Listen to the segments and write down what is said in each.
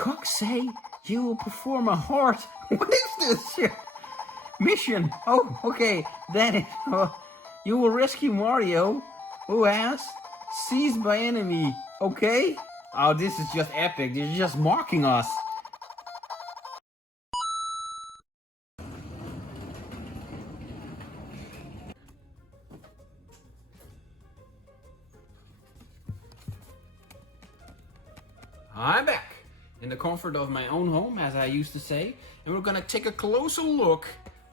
cook say you will perform a hard... What is this shit? Mission. Oh, okay. That is... you will rescue Mario, who has seized by enemy. Okay? Oh, this is just epic. They're just mocking us. I'm back in the comfort of my own home, as I used to say, and we're gonna take a closer look,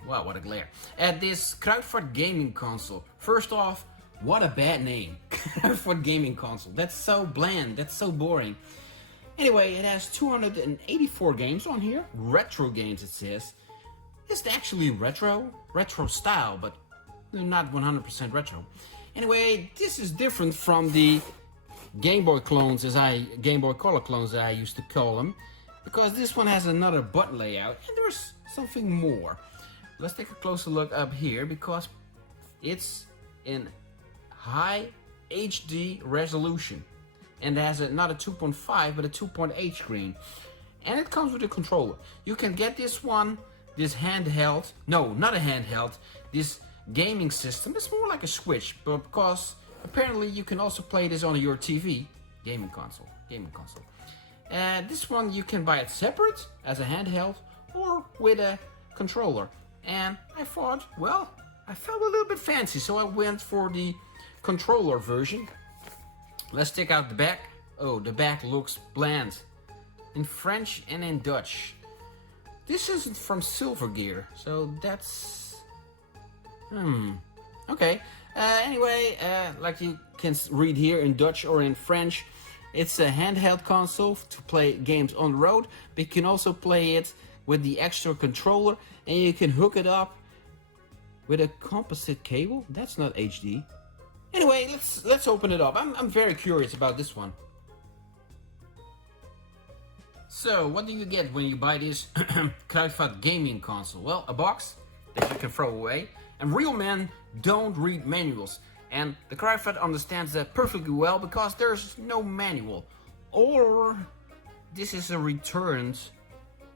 wow, what a glare, at this Kruidvat gaming console. First off, what a bad name, Kruidvat gaming console. That's so bland, that's so boring. Anyway, it has 284 games on here, retro games it says. It's actually retro style, but not 100% retro. Anyway, this is different from the Game Boy clones, Game Boy Color clones as I used to call them, because this one has another button layout and there's something more. Let's take a closer look up here because it's in high HD resolution and it has not a 2.5 but a 2.8 screen, and it comes with a controller. You can get this one, this handheld, no, not a handheld, this gaming system. It's more like a Switch, but because apparently you can also play this on your TV, gaming console. This one you can buy it separate as a handheld or with a controller. And I thought, well, I felt a little bit fancy, so I went for the controller version. Let's take out the back. Oh, the back looks bland in French and in Dutch. This isn't from Silver Gear, so that's okay. Anyway, like you can read here in Dutch or in French, it's a handheld console to play games on the road, but you can also play it with the extra controller, and you can hook it up with a composite cable. That's not HD. Anyway, let's open it up. I'm very curious about this one. So, what do you get when you buy this Kruidvat gaming console? Well, a box that you can throw away. And real men don't read manuals. And the Kruidvat understands that perfectly well because there's no manual. Or this is a returned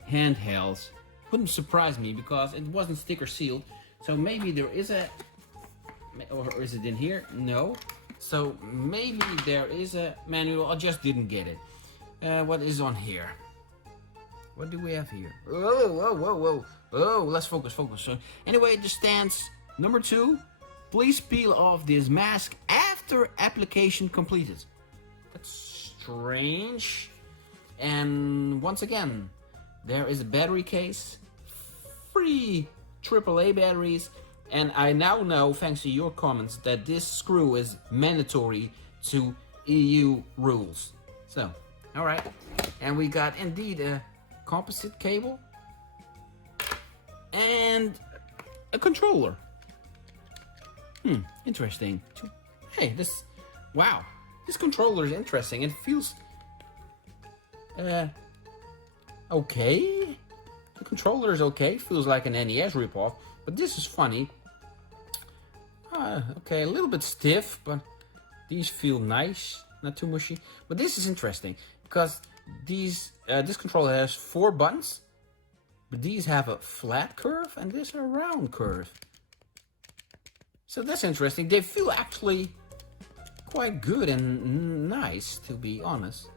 handheld. Wouldn't surprise me because it wasn't sticker sealed. So maybe there is a... Or is it in here? No. So maybe there is a manual. I just didn't get it. What is on here? What do we have here? Whoa. Oh, let's focus. So, anyway, the stance number 2. Please peel off this mask after application completed. That's strange. And once again, there is a battery case. 3 AAA batteries. And I now know, thanks to your comments, that this screw is mandatory to EU rules. So, alright. And we got indeed a composite cable and a controller. Interesting. Hey, wow, this controller is interesting. It feels okay. The controller is okay. Feels like an NES ripoff, but this is funny. Okay, a little bit stiff, but these feel nice, not too mushy. But this is interesting because this controller has 4 buttons, but these have a flat curve and this a round curve. So that's interesting. They feel actually quite good and nice, to be honest.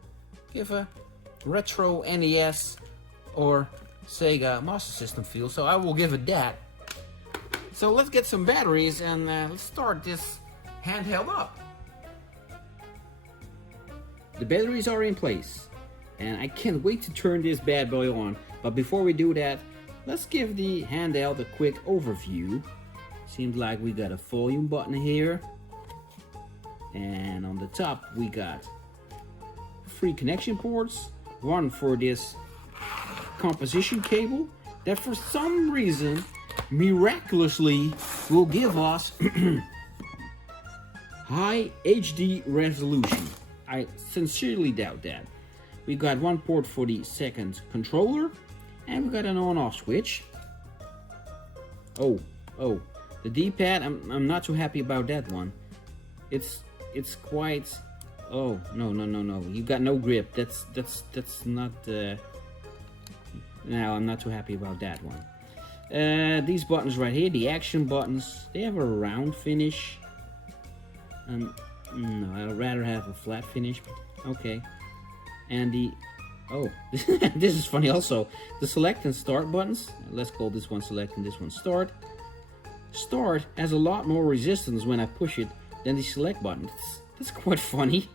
Give a retro NES or Sega Master System feel, so I will give it that. So let's get some batteries and let's start this handheld up. The batteries are in place and I can't wait to turn this bad boy on. But before we do that, let's give the handheld a quick overview. Seems like we got a volume button here. And on the top we got 3 connection ports. One for this composition cable that for some reason miraculously will give us high HD resolution. I sincerely doubt that. We got 1 port for the second controller, and we got an on-off switch. Oh, the D-pad, I'm not too happy about that one. It's quite Oh, no, no, no, no. You got no grip. That's not... No, I'm not too happy about that one. These buttons right here, the action buttons, they have a round finish. No, I'd rather have a flat finish, but okay. And the... Oh, this is funny also. The select and start buttons, let's call this one select and this one start. Start has a lot more resistance when I push it than the select button. That's quite funny.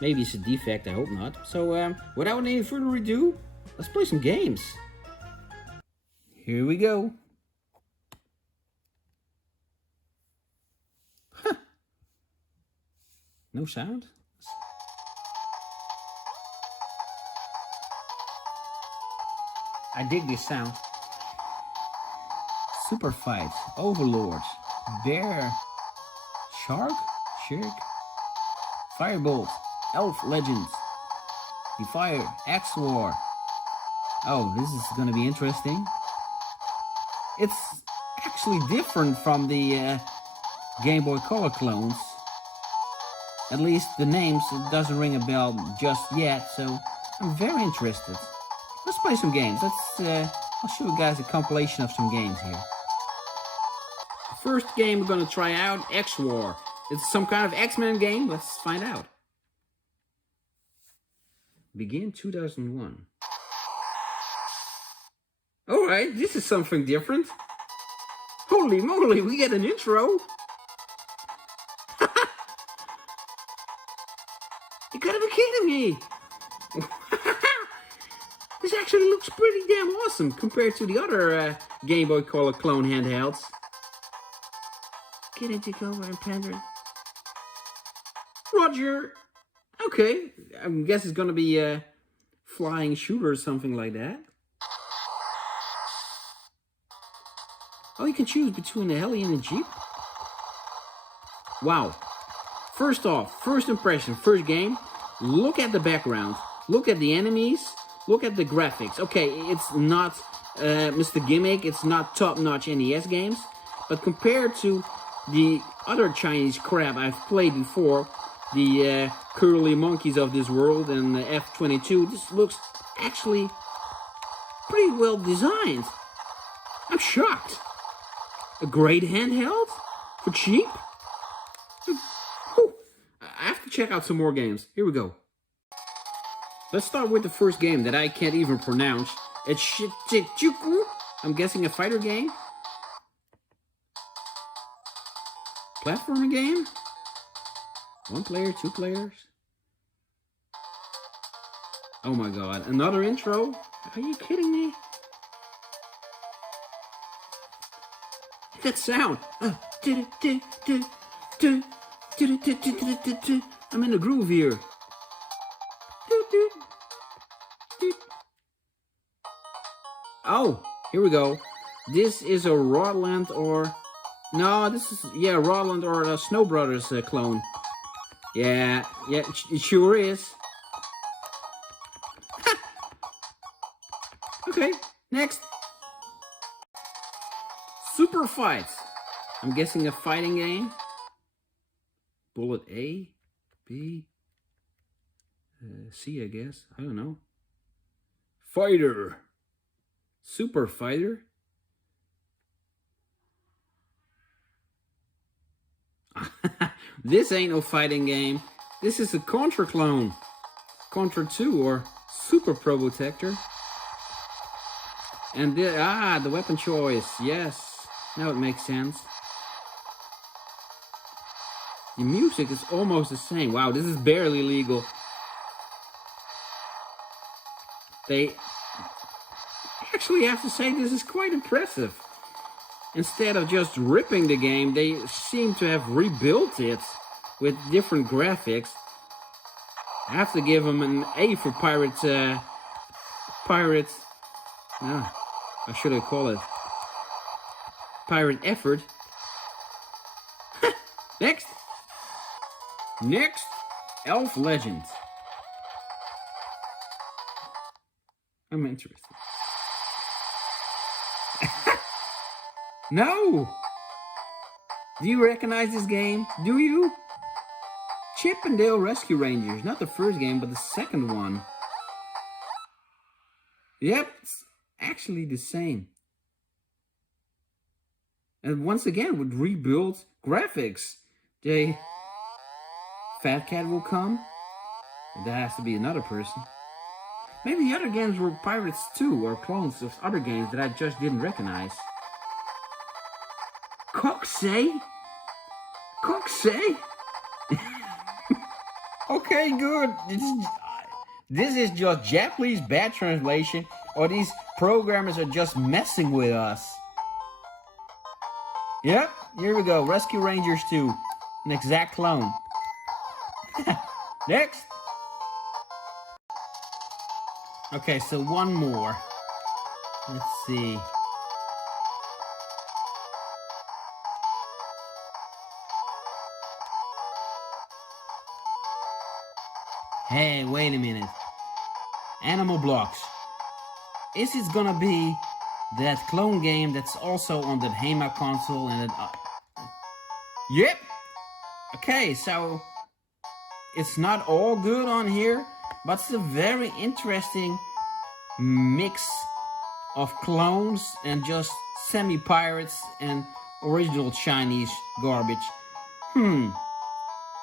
Maybe it's a defect, I hope not. So, without any further ado, let's play some games. Here we go. Huh. No sound? I dig this sound. Super Fight, Overlord, Bear, Shark, Firebolt, Elf Legends, Fire, X War. Oh, this is gonna be interesting. It's actually different from the Game Boy Color clones. At least the names, it doesn't ring a bell just yet, so I'm very interested. Let's play some games. I'll show you guys a compilation of some games here. The first game we're gonna try out, X War. It's some kind of X-Men game. Let's find out. Begin 2001. Alright, this is something different. Holy moly, we get an intro. You gotta be kidding me. This actually looks pretty damn awesome compared to the other Game Boy Color clone handhelds. Get into cover and pander. Roger. Okay, I guess it's gonna be a flying shooter or something like that. Oh, you can choose between a heli and a jeep? Wow. First off, first impression, first game, look at the background, look at the enemies, look at the graphics. Okay, it's not Mr. Gimmick, it's not top-notch NES games, but compared to the other Chinese crap I've played before, the Curly Monkeys of this world and the F-22, this looks actually pretty well designed. I'm shocked. A great handheld? For cheap? Whew. I have to check out some more games. Here we go. Let's start with the first game that I can't even pronounce. It's Shichichuku. I'm guessing a fighter game. Platforming game? 1 player, 2 players? Oh my god, another intro? Are you kidding me? That sound! I'm in the groove here. Oh, here we go. This is a Rodland or... No, this is... Yeah, Rodland or a Snow Brothers clone. Yeah, it sure is. Okay, next. Super Fight. I'm guessing a fighting game. Bullet A, B, C, I guess. I don't know. Fighter. Super Fighter. This ain't no fighting game. This is a Contra clone. Contra 2 or Super Probotector. And the weapon choice. Yes. Now it makes sense. The music is almost the same. Wow, this is barely legal. They actually have to say this is quite impressive. Instead of just ripping the game, they seem to have rebuilt it with different graphics. I have to give them an A for Pirates. How should I call it? Pirate effort. Next. Next, Elf Legends. I'm interested. No! Do you recognize this game? Do you? Chip and Dale Rescue Rangers. Not the first game, but the second one. Yep, it's actually the same. And once again, with rebuilt graphics. Fat Cat will come. That has to be another person. Maybe the other games were pirates too, or clones of other games that I just didn't recognize. Coxay? Coxay? Okay, good. This is just Japanese bad translation, or these programmers are just messing with us. Yep, here we go. Rescue Rangers 2. An exact clone. Next. Okay, so one more. Let's see. Hey, wait a minute. Animal Blocks. Is it gonna be that clone game that's also on the HEMA console and Yep! Okay, so it's not all good on here, but it's a very interesting mix of clones and just semi-pirates and original Chinese garbage.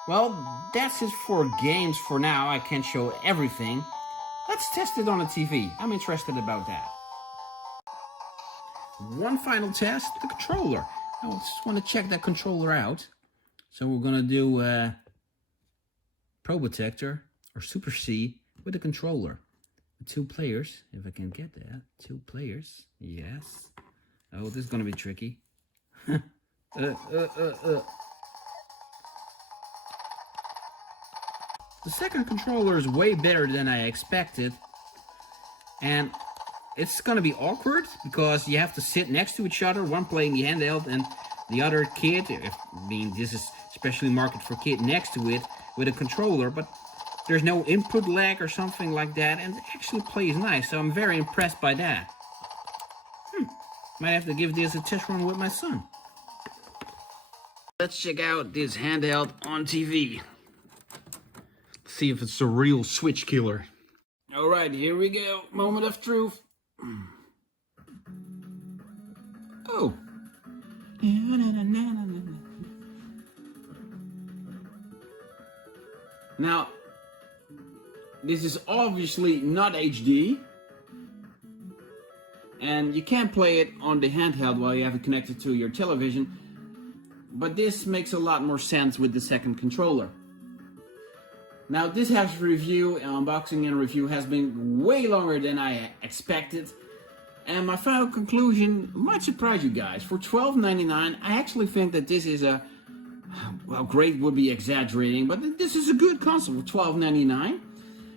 Well, that's it for games for now. I can't show everything. Let's test it on a TV. I'm interested about that. One final test, the controller. I just want to check that controller out. So we're gonna do Probotector or Super C with a controller. 2 players, if I can get that. 2 players, yes. Oh, this is gonna be tricky. The second controller is way better than I expected. And it's gonna be awkward because you have to sit next to each other, one playing the handheld and the other kid, I mean this is especially marketed for kid, next to it with a controller, but there's no input lag or something like that, and it actually plays nice, so I'm very impressed by that. Might have to give this a test run with my son. Let's check out this handheld on TV. See if it's a real Switch killer. Alright, here we go. Moment of truth. Oh. Now, this is obviously not HD. And you can't play it on the handheld while you have it connected to your television. But this makes a lot more sense with the second controller. Now this unboxing and review has been way longer than I expected, and my final conclusion might surprise you guys. For $12.99, I actually think that this is a, well, great would be exaggerating, but this is a good console for $12.99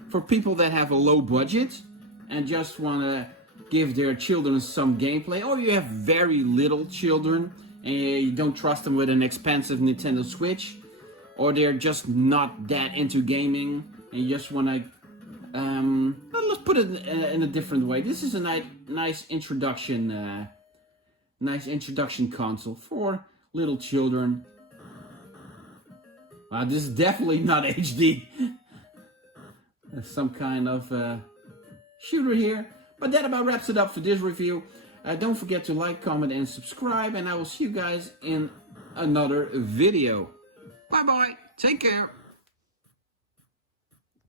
for people that have a low budget and just want to give their children some gameplay, or you have very little children and you don't trust them with an expensive Nintendo Switch, or they're just not that into gaming and you just want to, let's put it in a different way. This is a nice introduction console for little children. Wow, this is definitely not HD. There's some kind of shooter here. But that about wraps it up for this review. Don't forget to like, comment, and subscribe, and I will see you guys in another video. Bye bye. Take care.